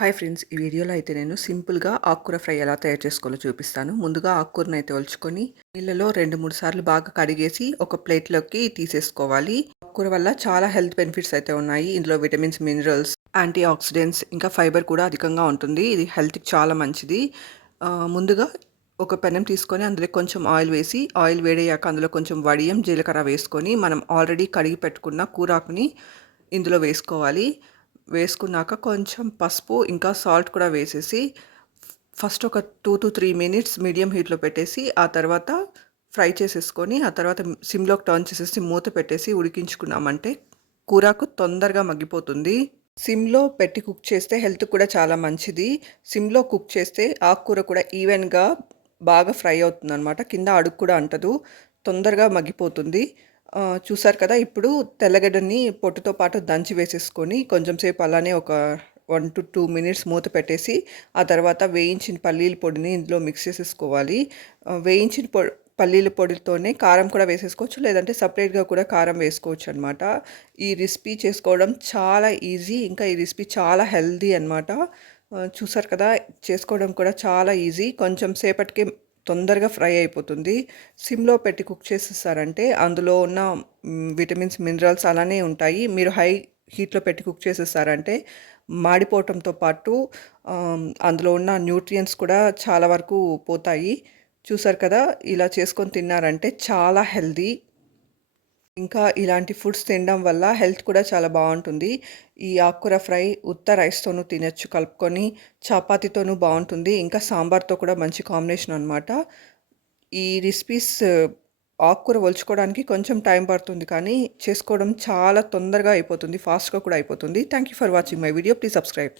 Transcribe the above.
Hi friends, ఈ వీడియోలో అయితే నేను సింపుల్గా ఆకుకూర ఫ్రై ఎలా తయారు చేసుకోవాలో చూపిస్తాను. ముందుగా ఆకుకూరను అయితే ఒలుచుకొని నీళ్ళలో 2-3 సార్లు బాగా కడిగేసి ఒక ప్లేట్లోకి తీసేసుకోవాలి. ఆకుకూర వల్ల చాలా హెల్త్ బెనిఫిట్స్ అయితే ఉన్నాయి. ఇందులో విటమిన్స్, మినరల్స్, యాంటీ ఆక్సిడెంట్స్ ఇంకా ఫైబర్ కూడా అధికంగా ఉంటుంది. ఇది హెల్త్కి చాలా మంచిది. ముందుగా ఒక పెనం తీసుకొని అందులో కొంచెం ఆయిల్ వేసి, ఆయిల్ వేడయ్యాక అందులో కొంచెం వడియం, జీలకర్ర వేసుకొని మనం ఆల్రెడీ కడిగి పెట్టుకున్న కూరాకుని ఇందులో వేసుకోవాలి. వేసుకున్నాక కొంచెం పసుపు ఇంకా సాల్ట్ కూడా వేసేసి ఫస్ట్ ఒక 2-3 మినిట్స్ మీడియం హీట్లో పెట్టేసి ఆ తర్వాత ఫ్రై చేసేసుకొని ఆ తర్వాత సిమ్లోకి టర్న్ చేసేసి మూత పెట్టేసి ఉడికించుకున్నామంటే కూరకు తొందరగా మగ్గిపోతుంది. సిమ్లో పెట్టి కుక్ చేస్తే హెల్త్ కూడా చాలా మంచిది. సిమ్లో కుక్ చేస్తే ఆకుకూర కూడా ఈవెన్గా బాగా ఫ్రై అవుతుందన్నమాట. కింద అడుగు కూడా అంటదు, తొందరగా మగ్గిపోతుంది. చూసారు కదా, ఇప్పుడు తెల్లగడ్డని పొట్టుతో పాటు దంచి వేసేసుకొని కొంచెం సేపు అలానే ఒక 1-2 మినిట్స్ మూత పెట్టేసి ఆ తర్వాత వేయించిన పల్లీల పొడిని ఇందులో మిక్స్ చేసేసుకోవాలి. వేయించిన పల్లీల పొడితోనే కారం కూడా వేసేసుకోవచ్చు, లేదంటే సపరేట్గా కూడా కారం వేసుకోవచ్చు అనమాట. ఈ రెసిపీ చేసుకోవడం చాలా ఈజీ, ఇంకా ఈ రెసిపీ చాలా హెల్దీ అనమాట. చూసారు కదా, చేసుకోవడం కూడా చాలా ఈజీ. కొంచెం సేపటికి తొందరగా ఫ్రై అయిపోతుంది. సిమ్లో పెట్టి కుక్ చేసేసారంటే అందులో ఉన్న విటమిన్స్, మినరల్స్ అలానే ఉంటాయి. మీరు హై హీట్లో పెట్టి కుక్ చేసేసారంటే మాడిపోవటంతో పాటు అందులో ఉన్న న్యూట్రియంట్స్ కూడా చాలా వరకు పోతాయి. చూసారు కదా, ఇలా చేసుకొని తిన్నారంటే చాలా హెల్దీ. ఇంకా ఇలాంటి ఫుడ్స్ తినడం వల్ల హెల్త్ కూడా చాలా బాగుంటుంది. ఈ ఆకుకూర ఫ్రై ఉత్త రైస్తోనూ తినచ్చు, కలుపుకొని చపాతీతోనూ బాగుంటుంది. ఇంకా సాంబార్తో కూడా మంచి కాంబినేషన్ అనమాట. ఈ రెసిపీస్ ఆకుకూర ఒలుచుకోవడానికి కొంచెం టైం పడుతుంది, కానీ చేసుకోవడం చాలా తొందరగా అయిపోతుంది, ఫాస్ట్గా కూడా అయిపోతుంది. Thank you for watching my video. Please subscribe.